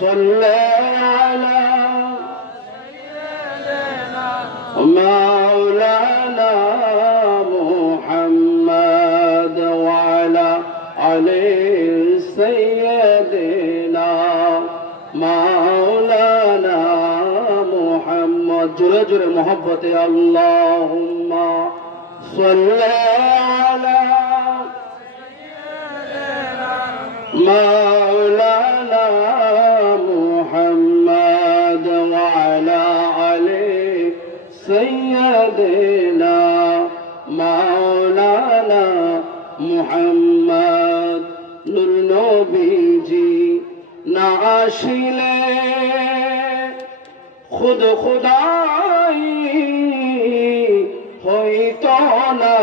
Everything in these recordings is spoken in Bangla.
صلى على مولانا محمد وعلى علي سيدنا مولانا محمد جل جل محبت اللهم صل على مولانا محمد وعلى علي سيدنا مولانا محمد নূর নবীজি না আসিলে খুদ খুদাই হইতো না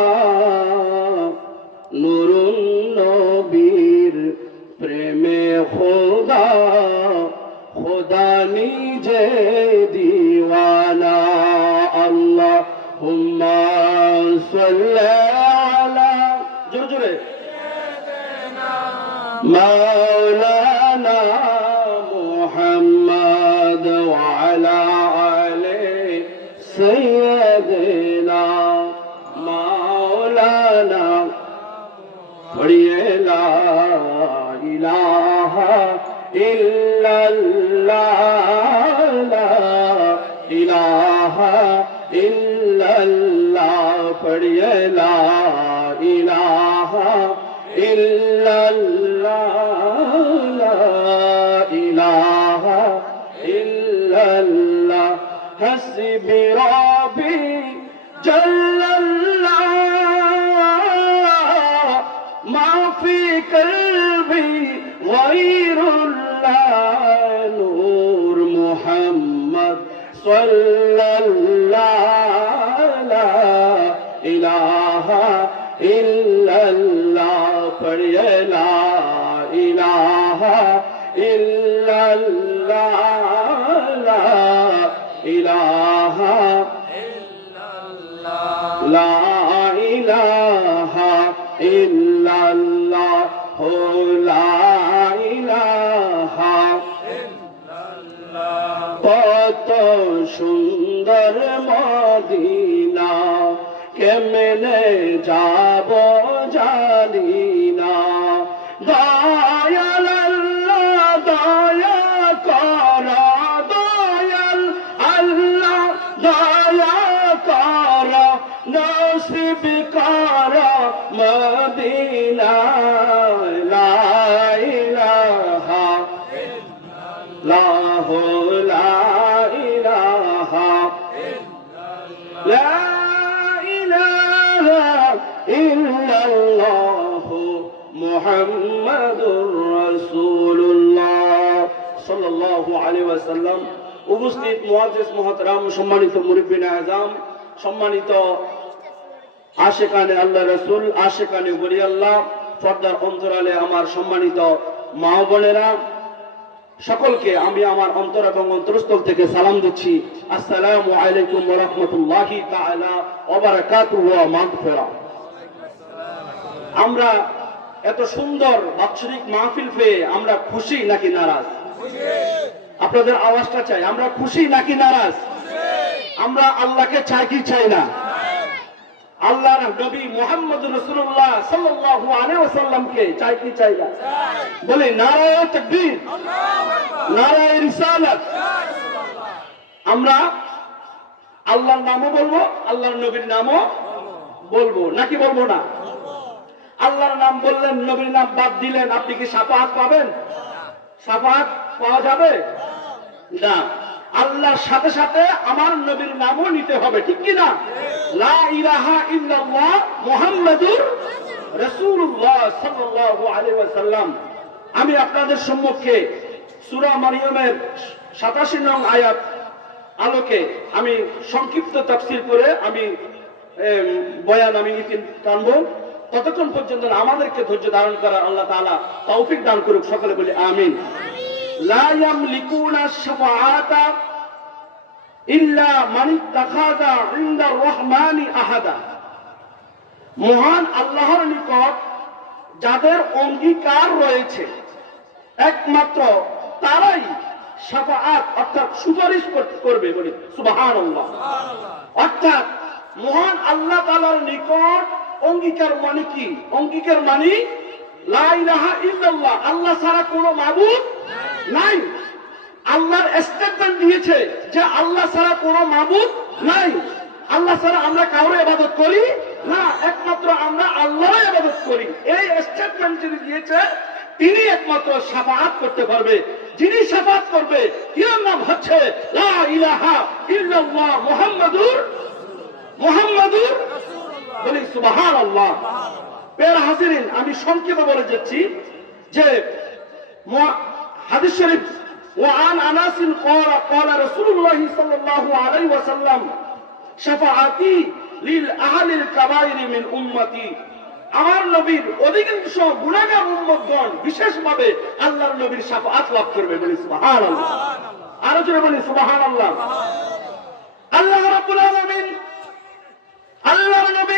নূর নবীর প্রেমে খোদা খোদা নিজে দিওয়ানা আল্লাহুম্মা সাল্লি আলা জোরে জোরে مولانا محمد وعلى آله سيدنا مولانا لا إله إلا الله لا إله إلا الله لا إله إلا الله لا إله إلا الله حسبي ربي جل الله ما في قلبي غير الله نور محمد صلى الله لا إله إلا الله لا إله إلا الله لا إله إلا الله لا إله إلا الله لا إله إلا الله কত সুন্দর মদিনা কেমনে যাব জানি না দয়াল আল্লাহ দয়া কর দয়াল আল্লাহ দয়া কর নসিব কর মদিনা লা ইলাহা ইল্লাল্লাহ লা ইলাহা ইল্লাল্লাহ ইল্লাল্লাহু মুহাম্মাদুর রাসূলুল্লাহ সাল্লাল্লাহু আলাইহি ওয়াসাল্লাম। উপস্থিত মুআজ্জিজ মুহতারাম, সম্মানিত মুরব্বিন আযম, সম্মানিত আশিকানে আল্লাহ রাসূল, আশিকানে ওলি আল্লাহ, পর্দার অন্তরালে আমার সম্মানিত মা বোনেরা, সকলকে আমি আমার অন্তর এবং অন্তরস্থল থেকে সালাম দিচ্ছি। আসসালামু আলাইকুম ওয়া রাহমাতুল্লাহি তাআলা ওয়া বারাকাতুহু ওয়া মাগফিরাহ। আমরা এত সুন্দর বাৎসরিক মাহফিল পেয়ে আমরা খুশি নাকি নারাজ? আপনাদের আওয়াজটা চাই, আমরা খুশি নাকি নারাজ? আমরা আল্লাহকে চাই কি চাই না? আল্লাহর নবী মুহাম্মদুর রাসূলুল্লাহ সাল্লাল্লাহু আলাইহি ওয়াসাল্লামকে চাই কি চাই না? বলি নারায়ে তাকবীর, নারায়ে রিসালাত। আমরা আল্লাহর নামও বলবো, আল্লাহর নবীর নামও বলবো, নাকি বলবো না? আল্লাহর নাম বললেন, নবীর নাম বাদ দিলেন, আপনি কি শাফাআত পাবেন? শাফাআত পাওয়া যাবে না। আল্লাহর সাথে সাথে আমার নবীর নামও নিতে হবে, ঠিক কি না? লা ইলাহা ইল্লাল্লাহ মুহাম্মাদুর রাসূলুল্লাহ সাল্লাল্লাহু আলাইহি ওয়াসাল্লাম। আমি আপনাদের সম্মুখে সূরা মারইয়ামের 87 নং আয়াত আলোকে আমি সংক্ষিপ্ত তাফসীর করে আমি বয়ান আমি টানবো। ততক্ষণ পর্যন্ত আমাদেরকে ধৈর্য ধারণ করার আল্লাহ তাআলা তৌফিক দান করুক। সকলে বলি আমিন। লা ইয়ামলিকুনা শাফাআতা ইল্লা মান ইত্তাখাযা ইনদার রহমানি আহাদা। মহান আল্লাহর নিকট যাদের অঙ্গীকার রয়েছে, একমাত্র তারাই শাফাআত অর্থাৎ সুপারিশ করবে। বলি সুবহানাল্লাহ। অর্থাৎ মহান আল্লাহ তাআলার নিকট অঙ্গীকার মানে কি? অঙ্গীকার মানে লা ইলাহা ইল্লাল্লাহ, আল্লাহ ছাড়া কোনো মাবুদ নাই। আল্লাহর স্টেটমেন্ট দিয়েছে যে আল্লাহ ছাড়া কোনো মাবুদ নাই। আল্লাহ ছাড়া আমরা কাউরে ইবাদত করি না, একমাত্র আমরা আল্লাহর ইবাদত করি। এই স্টেটমেন্ট যিনি দিয়েছে তিনি একমাত্র শাফাআত করতে পারবে। যিনি শাফাআত করবে তার নাম হচ্ছে লা ইলাহা ইল্লাল্লাহ মুহাম্মাদুর রাসূলুল্লাহ। বলি সুবহানাল্লাহ। প্রিয় হাজিরিন, আমি সংক্ষেপে বলে যাচ্ছি যে হাদিস শরীফ وعن انس قال رسول الله صلى الله عليه وسلم شفاعتي للاهل الكبائر من امتي। আমার নবীর অধিকাংশ গুনাহগার উম্মতগণ বিশেষভাবে আল্লাহর নবীর শাফাআত লাভ করবে। বলি সুবহানাল্লাহ। আরো জোরে বলি সুবহানাল্লাহ। আল্লাহ রাব্বুল আলামিন আল্লাহর নবী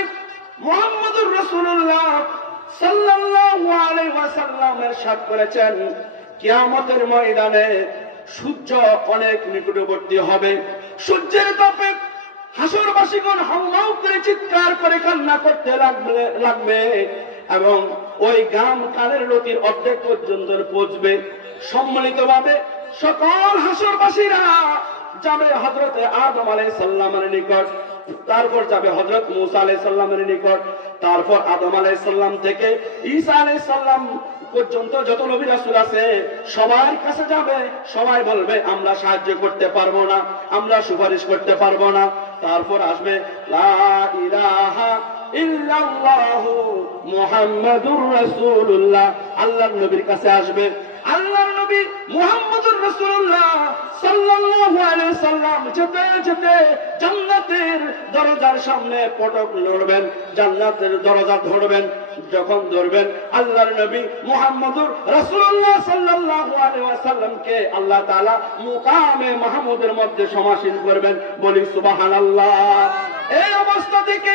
মুহাম্মদুর রাসূলুল্লাহ সাল্লাল্লাহু আলাইহি ওয়াসাল্লাম ইরশাদ করেছেন, কিয়ামতের ময়দানে সূর্য অনেক নিকটবর্তী হবে। সূর্যের তাপে হাসরবাসীগণ হাউমাউ করে চিৎকার করে কান্না করতে লাগবে এবং ওই গাম কানের লতির অর্ধেক পর্যন্ত পৌঁছবে। সম্মিলিতভাবে সকল হাসরবাসীরা যাবে হযরতে আদম আলাইহিস সালামের নিকট, তারপর যাবে হযরত মূসা আলাইহিস সালামের নিকট, তারপর আদম আলাইহিস সালাম থেকে ঈসা আলাইহিস সালাম পর্যন্ত যত নবী রাসূল আছে সবার কাছে যাবে। সবাই বলবে আমরা সাহায্য করতে পারবো না, আমরা সুপারিশ করতে পারবো না। তারপর আসবে লা ইলাহা ইল্লাল্লাহু মুহাম্মাদুর রাসূলুল্লাহ, আল্লাহর নবীর কাছে আসবে। আল্লাহর নবী মুহাম্মদুর রাসূলুল্লাহ সাল্লাল্লাহু আলাইহি সাল্লাম যেতে যেতে জান্নাতের দরজার সামনে পটক লড়বেন, জান্নাতের দরজা ধরবেন। যখন ধরবেন আল্লাহর নবী মুহাম্মদুর রাসূলুল্লাহ সাল্লাল্লাহু আলাইহি ওয়াসাল্লামকে আল্লাহ তাআলা মুকামে মাহমুদের মধ্যে সমাসীন করবেন। বলি সুবহানাল্লাহ। এই অবস্থা থেকে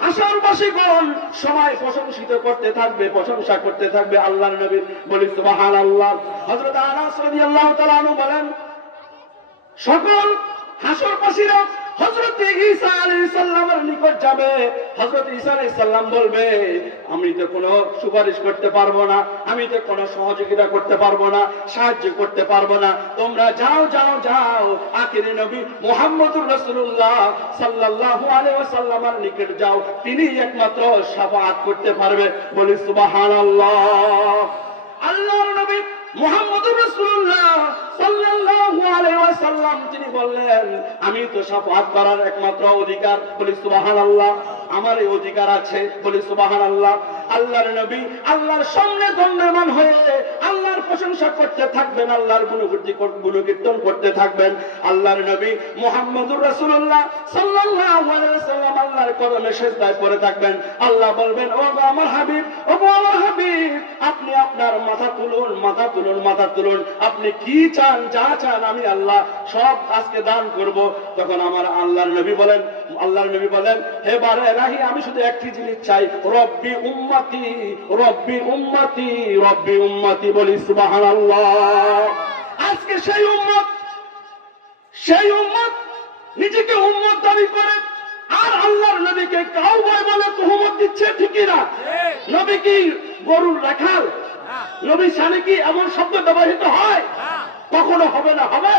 হাসরবাসীগণ সবাই প্রশংসিত করতে থাকবে, প্রশংসা করতে থাকবে আল্লাহর নবীর। বলি সুবহানাল্লাহ। হযরত আনাস রাদিয়াল্লাহু তাআলা আনহু বলেন, সকল হাসরবাসীরা হযরত ঈসা আলাইহিস সালামের নিকট যাবে। হযরত ঈসা আলাইহিস সালাম বলবে, আমি তো কোনো সুপারিশ করতে পারবো না, আমি তো কোনো সহযোগিতা করতে পারবো না, সাহায্য করতে পারবো না, তোমরা যাও যাও যাও আখিরি নবী মুহাম্মদুর রাসূলুল্লাহ সাল্লাল্লাহু আলাইহি ওয়াসাল্লামের নিকট যাও, তিনি একমাত্র শাফাআত করতে পারবে। বলি সুবহানাল্লাহ। আল্লাহর নবী মুহাম্মদুর রাসূলুল্লাহ সাল্লাল্লাহু আলাইহি ওয়াসাল্লাম তিনি বললেন, আমি তো শাফাআত করার একমাত্র অধিকার। বলি সুবহানাল্লাহ। আমার এই অধিকার আছে। বলি সুবহানাল্লাহ। আল্লাহর নবী আল্লাহর সামনে দণ্ডায়মান হয়ে আল্লাহর প্রশংসা করতে থাকবেন, আল্লাহর গুণকীর্তন করতে থাকবেন। আল্লাহর নবী মুহাম্মদুর রাসূলুল্লাহ সাল্লাল্লাহু আলাইহি ওয়াসাল্লাম আল্লাহর কদমে সিজদায় পড়ে থাকবেন। আল্লাহ বলবেন, ও আমার হাবিব, ও আমার হাবিব, আপনি আপনার মাথা তুলুন, মাথা তুলুন, মাথা তুলুন। আপনি কি চান, যা চান আমি আল্লাহ সব আজকে দান করব। তখন আমার আল্লাহর নবী বলেন, হে বারে রাহি, আমি শুধু একটি জিনিস চাই, রব্বি উম্মতি, রব্বি উম্মতি, রব্বি উম্মতি। বলি সুবহানাল্লাহ। আজকে সেই উম্মত নিজেকে উম্মত দাবি করে আর আল্লাহর নবীকে কাউবয় বলে তুহমত দিচ্ছে। ঠিকই না? নবী কি গরুর রাখাল? নবী শানে কি এমন শব্দ ব্যবহৃত হয়? কখনো হবে না। হবে?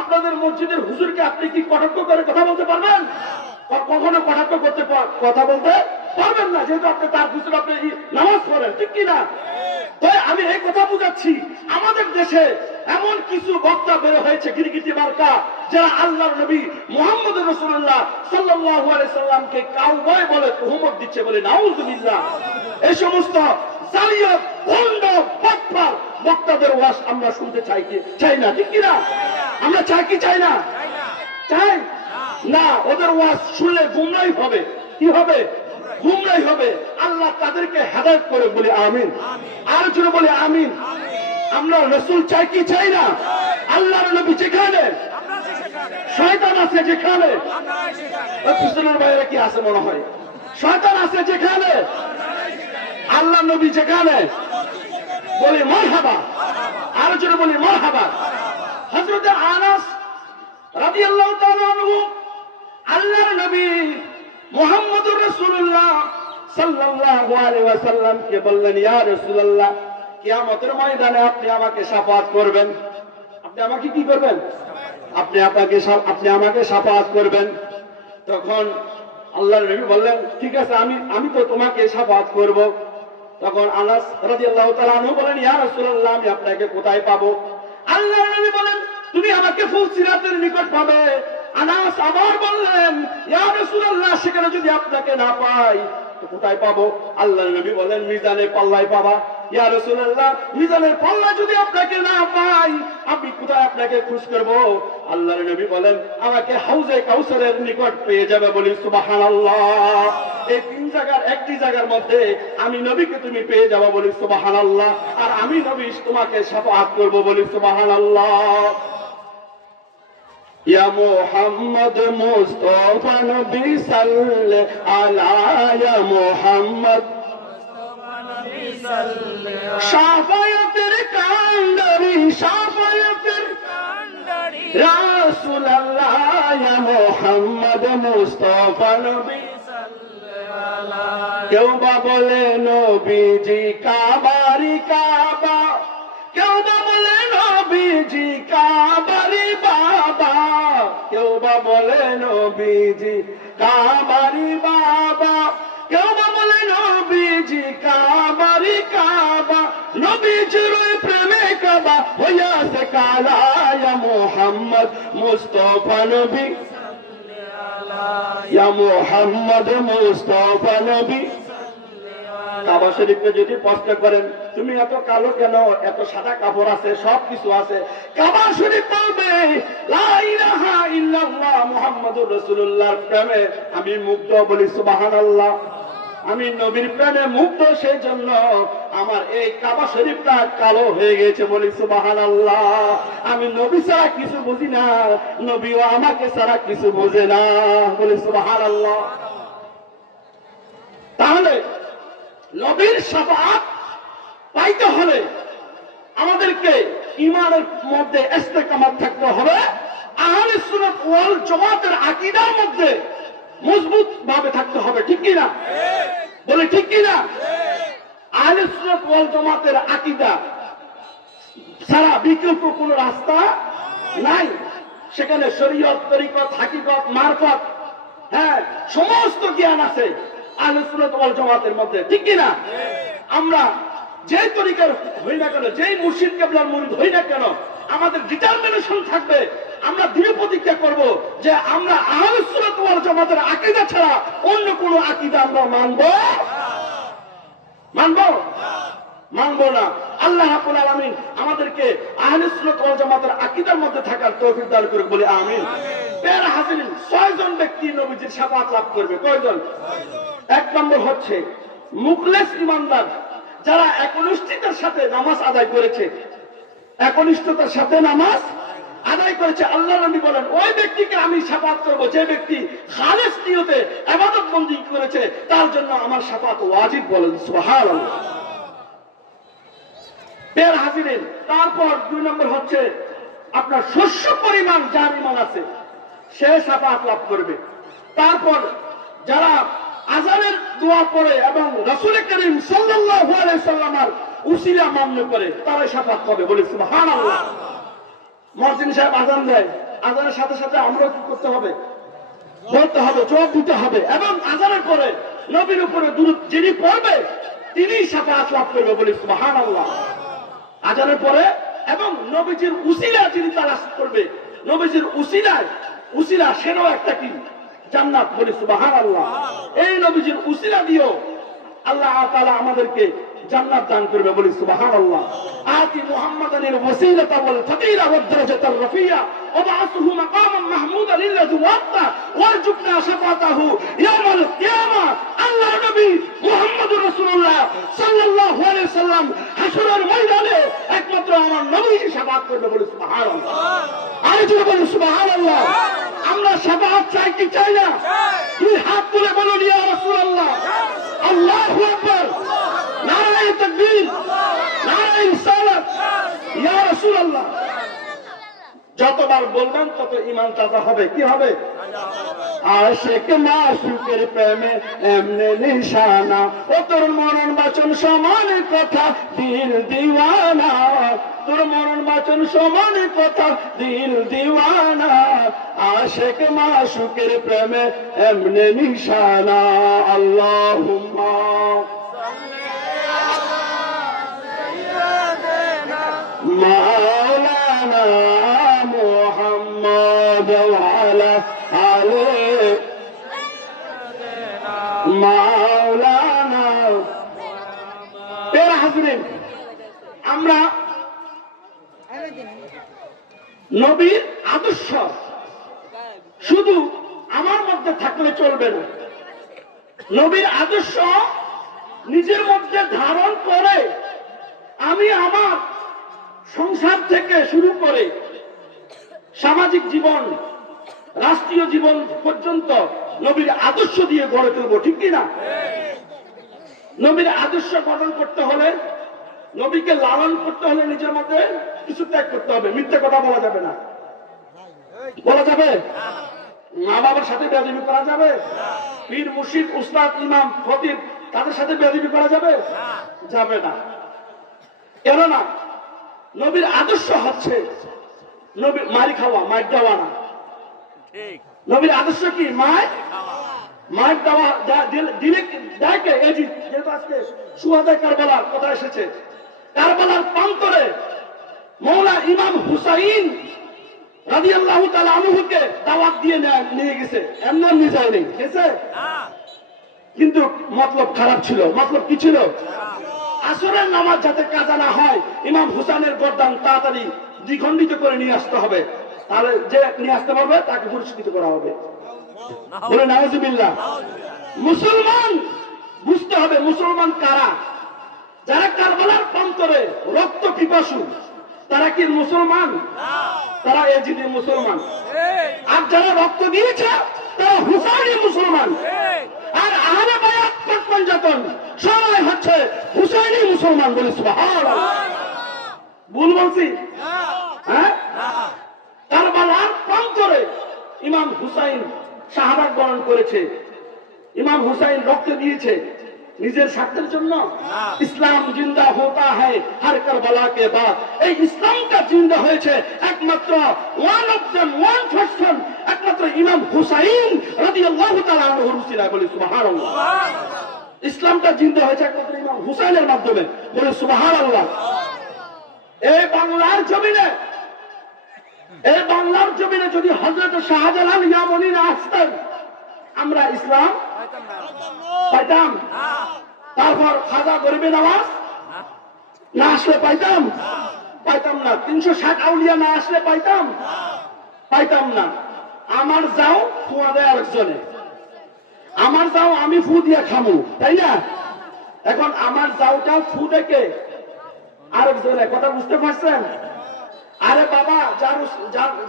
আপনাদের মসজিদের হুজুরকে আপনি কি কটাক্ষ করে কথা বলতে পারবেন? কখনো কটাক্ষ করতে কথা বলতে পারবেন না, যেহেতু আপনি তার পিছনে আপনি নামাজ পড়েন। ঠিক কিনা? তাই আমি এই কথা বুঝাচ্ছি, আমাদের দেশে এমন কিছু বক্তা বের হয়েছে গিরগিটি মার্কা, যারা আল্লাহর নবী মুহাম্মদুর রাসূলুল্লাহ সাল্লাল্লাহু আলাইহি সাল্লামকে কাউবয় বলে তুহমত দিচ্ছে। বলে নাউযুবিল্লাহ। এই সমস্ত জালিয়াত, ভণ্ড, বাটপার বক্তাদের ওয়াজ আমরা শুনতে চাই না। ঠিক কিনা? আমরা চাই কি চাই না? চাই না। ওদের ওয়াজ শুনলে গুমরাহী হবে। কি হবে? গুমরাহী হবে। আল্লাহ তাদেরকে হেদায়েত করে। বলি আমিন। আর জোরে বলি আমিন। আমরা রাসূল চাই কি চাই না? আল্লাহর নবী যেখানে, শয়তান আছে যেখানে, পিছনের বাইরে কি আছে মনে হয়? শয়তান আছে যেখানে, আল্লাহর নবী যেখানে। বলি মারহাবা। বলি মারহাবা। হযরত আনাস রাদিয়াল্লাহু তাআলা আনহু আল্লাহর নবী মুহাম্মদুর রাসূলুল্লাহ সাল্লাল্লাহু আলাইহি ওয়াসাল্লামকে বললেন, ইয়া রাসূলুল্লাহ, কিয়ামতের ময়দানে আপনি আমাকে শাফাআত করবেন। আপনি আমাকে কি করবেন? আপনি আমাকে শাফাআত করবেন। তখন আল্লাহর নবী বললেন, ঠিক আছে, আমি তো তোমাকে শাফাআত করব। তখন আনাস রাদিয়াল্লাহু তাআলা আনহু বলেন, ইয়া রাসূলুল্লাহ, আমি আপনাকে কোথায় পাবো? আল্লাহর নবী বলেন, তুমি আমাকে ফুলসিরাতের নিকট পাবে। আনাস আবার বললেন, ইয়া রাসূলুল্লাহ, সেখানে যদি আপনাকে না পাই তো কোথায় পাবো? আল্লাহর নবী বলেন, মিজানের পাল্লায় পাবা। ইয়া রাসূলুল্লাহ, মিজানের পাল্লা যদি আপনাকে না পাই আমি কোথায় আপনাকে খুঁজ করব? আল্লাহর নবী বলেন, আমাকে হাউজে কাউসারের নিকট পেয়ে যাবে। বলি সুবহানাল্লাহ। এই তিন জায়গার একটি জায়গার মধ্যে আমি নবীকে তুমি পেয়ে যাবে। বলি সুবহানাল্লাহ। আর আমি নবী তোমাকে শাফাআত করব। বলি সুবহানাল্লাহ। ইয়া মুহাম্মদ মুস্তাফা নবী সাল্লে আলা, ইয়া মুহাম্মদ শাফায়াতের কান্ডারি, শাফায়াতের কান্ডারি রাসূলুল্লাহ, ইয়া মুহাম্মদ মুস্তাফা নবী সাল্লে আলা। কেউ বা বলে নবীজি কাবারি কাবা, কেউ বা বলে নবীজি কাবারি বাবা, কেউ বা বলে নবীজি কাবারি বাবা, কেউ বা বলে নবীজি কাবারি কাবা। নবীজির প্রেমে কাবা হইয়াছে কালা, ইয়া মুহাম্মদ মুস্তাফা নবী সাল্লে আলা, ইয়া মুহাম্মদ মুস্তাফা নবী। কাবা শরীফকে যদি প্রশ্ন করেন, তুমি এত কালো কেন, এত সাদা কাপড় আছে, সব কিছু আছে, কাবা শরীফ বলবে লা ইলাহা ইল্লাল্লাহ মুহাম্মাদুর রাসূলুল্লাহর প্রেমে আমি মুগ্ধ। বলি সুবহানাল্লাহ। আমি নবীর প্রেমে মুগ্ধ, সেই জন্য আমার এই কাবা শরীফটা কালো হয়ে গেছে। বলি সুবহানাল্লাহ। আমি নবী ছাড়া কিছু বুঝি না, নবীও আমাকে ছাড়া কিছু বোঝে না। বলি সুবহানাল্লাহ। তাহলে নবীর শাফাআত পাইতে হলে আমাদেরকে ঈমানের মধ্যে ইস্তেকামাত থাকতে হবে। আহলে সুন্নাত ওয়াল জামাতের আকীদার মধ্যে মজবুত ভাবে থাকতে হবে। ঠিক কি না? বলে ঠিক কি না? আহলে সুন্নাত ওয়াল জামাতের আকীদা ছাড়া বিকল্প কোনো রাস্তা নাই। সেখানে শরীয়ত, তরিকত, হাকিকত, মারফত, সমস্ত জ্ঞান আছে আহলে সুন্নাত ওয়াল জামাতের মধ্যে। ঠিক কি না? আমরা যে তরিকার হই না কেন, যেই মুর্শিদ কেবলার মুরিদ হই না কেন, আমাদের ডিটারমিনেশন থাকবে, আমরা দৃঢ় প্রতিজ্ঞা করব যে আমরা আহলে সুন্নাত ওয়াল জামাতের আকীদা ছাড়া অন্য কোন আকীদা আমরা মানবো না। আল্লাহ রাব্বুল আলামিন আমাদেরকে আহলে সুন্নাত ওয়াল জামাতের আকীদার মধ্যে থাকার তৌফিক দান করুক। বলি আমিন। প্যারা হাজিরিন, 6 জন ব্যক্তি নবীজির শাফাআত লাভ করবে। কয়জন? 1 নম্বর হচ্ছে মুখলেস ইমানদার, যারা একনিষ্ঠতার সাথে নামাজ আদায় করেছে, একনিষ্ঠতার সাথে নামাজ আদায় করেছে। আল্লাহ নবী বলেন, ওই ব্যক্তিকে আমি শাফাআত করব যে ব্যক্তি খালেস নিয়তে ইবাদত বন্দেগী করেছে, তার জন্য আমার শাফাআত ওয়াজিব। বলেন সুবহানাল্লাহ। বের হাজিরেন, তারপর 2 নম্বর হচ্ছে আপনার শস্য পরিমাণ যার ঈমান আছে সে শাফাআত লাভ করবে। তারপর যারা আযানের দোয়া পড়ে এবং রাসূল করিম সাল্লাল্লাহু আলাইহি সাল্লামের উসিলা মান্য করে, তারা শাফাআত পাবে। বলি সুবহানাল্লাহ। মুয়াজ্জিন সাহেব আযান দেয়, আযানের সাথে সাথে আমরা কি করতে হবে? বলতে হবে, জবাব দিতে হবে। এবং আযানের পরে নবীর উপরে দুরূদ যিনি পড়বে তিনি শাফাআত লাভ করবে। বলি সুবহানাল্লাহ। আযানের পরে এবং নবীজির উসিলা যিনি তালাশ করবে, নবীজির উসিলা সেও একটা কি? জান্নাত। বলি সুবহানাল্লাহ। এই নবীজির উসিলা দিও আল্লাহ তাআলা আমাদেরকে জান্নাত দান করবে। বলি সুবহানাল্লাহ। আতি মুহাম্মাদানিল ওয়াসিলাতা ওয়াল ফাদিলা ওয়াদ দারাজাতার রাফিয়া ওয়া বা'আসহু মাকামান মাহমুদান লিল্লাযী ওয়াত্তা ওয়ারজুকনা শাফাআতাহু ইয়াওমাল কিয়ামা। আল্লাহ নবী মুহাম্মদুর রাসূলুল্লাহ সাল্লাল্লাহু আলাইহি সাল্লাম হাসরের ময়দানে একমাত্র আমার নবীজি শাফাআত করবে। বলি সুবহানাল্লাহ। আর জোরে বলি সুবহানাল্লাহ। আমরা শাফাআত চাই কি চাই না? দুই হাত তুলে বলুন, ইয়া রাসূলুল্লাহ। আল্লাহু আকবার। নারায়ে তাকবীর, নারায়ে রিসালাত, ইয়া রাসূলুল্লাহ। যতবার বলবেন তত ঈমান তাজা হবে। কি হবে? আশিক মাশুকের প্রেমে এমনে নিশানা, ও তোর মরণ বাচন সমান কথা দিল দিওয়ানা, তোর মরণ বাচন সমান কথা দিল দিওয়ানা, আশিক মাশুকের প্রেমে এমনে নিশানা। আল্লাহুম্মা মাওলানা মুহাম্মদ ওয়া আলা আলি মাওলানা। প্রিয় হাজরিন, আমরা নবীর আদর্শ শুধু আমার মধ্যে থাকলে চলবে না, নবীর আদর্শ নিজের মধ্যে ধারণ করে আমি আমার সংসার থেকে শুরু করে সামাজিক জীবন, রাষ্ট্রীয় জীবন পর্যন্ত নবীর আদর্শ দিয়ে গড়ে তুলব। ঠিক কিনা? নবীর আদর্শ গঠন করতে হলে, নবীকে লালন করতে হলে নিজের মধ্যে কিছু ত্যাগ করতে হবে। মিথ্যে কথা বলা যাবে না। বলা যাবে? মা বাবার সাথে বেয়াদবি করা যাবে? পীর মুর্শিদ উস্তাদ ইমাম খতিব তাদের সাথে বেয়াদবি করা যাবে? যাবে না। কেননা নবীর আদর্শ হচ্ছে নবীর মারি খাওয়া, মার দেওয়া না। নবীর আদর্শ কি? মার দেওয়া দিলে দেখে। এই যেহেতু আজকে সুহাদায়ে কারবালার কথা এসেছে, কারবালার প্রান্তরে মৌলা ইমাম হুসাইন রাদিয়াল্লাহু তাআলা আনহুকে দাওয়াত দিয়ে নিয়ে গেছে, এমন নিয়ে যায়নি, গেছে কিন্তু মতলব খারাপ ছিল। মতলব কি ছিল? আসরের নামাজ যাতে কাজা না হয়, ইমাম হুসাইনের গর্দান তাড়াতাড়ি দ্বিখণ্ডিত করে নিয়ে আসতে হবে, তাহলে যে নিয়ে আসতে পারবে তাকে পুরস্কৃত করা হবে। বলে নাউজুবিল্লাহ। মুসলমান বুঝতে হবে মুসলমান কারা। যারা কারবালার প্রান্তরে রক্ত পিপাসু তারা কি মুসলমান? তারা এজিদি মুসলমান। আর যারা রক্ত দিয়েছে তারা হুসাইনি মুসলমান। আর আহলে বায়াত পঞ্জাতন সবাই হচ্ছে হুসাইনি মুসলমান। বলে সুবহানাল্লাহ। ভুল বলছি? হ্যাঁ, কারবালার প্রান্তরে ইমাম হুসাইন শাহাদাত বরণ করেছে। ইমাম হুসাইন রক্ত দিয়েছে নিজের স্বার্থের জন্য। ইসলাম জিন্দা হতা হ্যায় হর কারবালা কে বাদ। এই ইসলামটা জিন্দা হয়েছে একমাত্র ওয়ান পারসন, একমাত্র ইমাম হুসাইন রাদিয়াল্লাহু তাআলা আনহুর উসিলায়। বলে সুবহানাল্লাহ। ইসলামটা জিন্দা হয়েছে একমাত্র ইমাম হুসাইনের মাধ্যমে। বলে সুবহানাল্লাহ। এই বাংলার জমিনে যদি হযরত শাহজালাল ইয়ামানি না আসতেন আমরা ইসলাম পাইতাম? তারপর খাজা গরিবে নওয়াজ না আসলে পাইতাম? পাইতাম না। 360 আউলিয়া না আসলে পাইতাম না। আমার যাও ফুয়া দেয় আরেকজনে, আমার যাও আমি ফু দিয়ে খামু, তাই না? এখন আমার যাওটা ফু দেখে আরেকজনে। কথা বুঝতে পারছেন? আরে বাবা,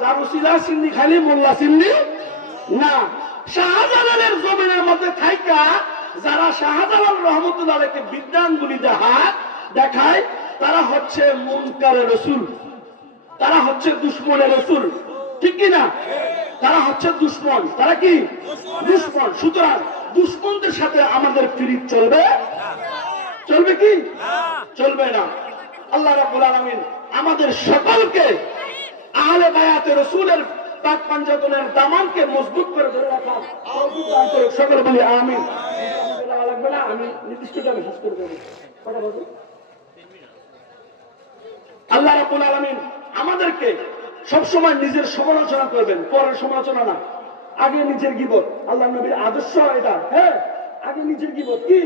যার উসিলা সিন্নি খালি মোল্লা সিন্নি না। শাহজালালের জমিনের মধ্যে থাইকা যারা শাহজালাল রহমতুল্লাহকে বিজ্ঞানগুলি দেখায় তারা হচ্ছে মুনকারে রাসূল, তারা হচ্ছে দুশমনের রাসূল। ঠিক কি না? তারা হচ্ছে দুশমন। তারা কি? দুশমন। সুতরাং দুশমনদের সাথে আমাদের ফিরিত চলবে? চলবে কি? চলবে না। আল্লাহ রাব্বুল আলামিন আমাদের সকলকে আহলে বায়াতে রাসূলের পাক পাঞ্জাতনের দামানকে মজবুত করে ধরে রাখা সকল বলি আমিন। লাগবে না, আমি নির্দিষ্ট টাইমে শেষ করে দেব। কথা বলুন। আল্লাহ রাব্বুল আলামিন আমাদেরকে সবসময় নিজের সমালোচনা করবেন, পরের সমালোচনা না। আগে নিজের গীবত। আল্লাহ নবীর আদর্শ এটা। হ্যাঁ, আগে নিজের গীবত। কি?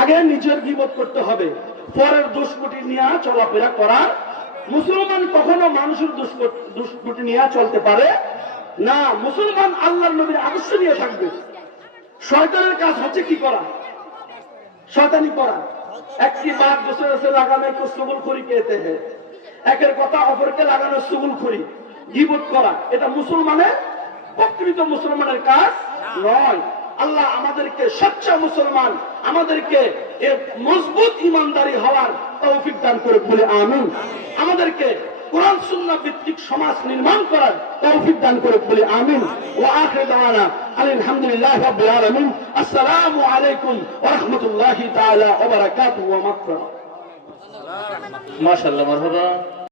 আগে নিজের গীবত করতে হবে, পরের দুষ্কৃতি নিয়ে চলাফেরা করার। মুসলমান কখনো মানুষের দুষ্কৃতি নিয়ে চলতে পারে না। মুসলমান আল্লাহর নবীর আদর্শ নিয়ে থাকবে। শয়তানের কাজ হচ্ছে কি করা? শয়তানি করা। একটি বাদ দূসরে লাগানো তো সুগুলখুরি कहते हैं। একের কথা অপরকে লাগানো সুগুলখুরি, গীবত করা। এটা মুসলমানের, প্রকৃত মুসলমানের কাজ নয়। আল্লাহ আমাদেরকে সচ্চা মুসলমান, আমাদেরকে এ মজবুত ইমানদারি হওয়ার তৌফিক দান করে বলে আমিন। আমাদেরকে কোরআন সুন্নাহ ভিত্তিক সমাজ নির্মাণ করার তৌফিক দান করে বলে আমিন। ওয়া আখিরু দাওয়ানা আলহামদুলিল্লাহি রাব্বিল আলামিন। আসসালামু আলাইকুম ওয়া রাহমাতুল্লাহি তাআলা ওয়া বারাকাতুহু ওয়া মাগফিরাহ। মাশাআল্লাহ, মারহাবা।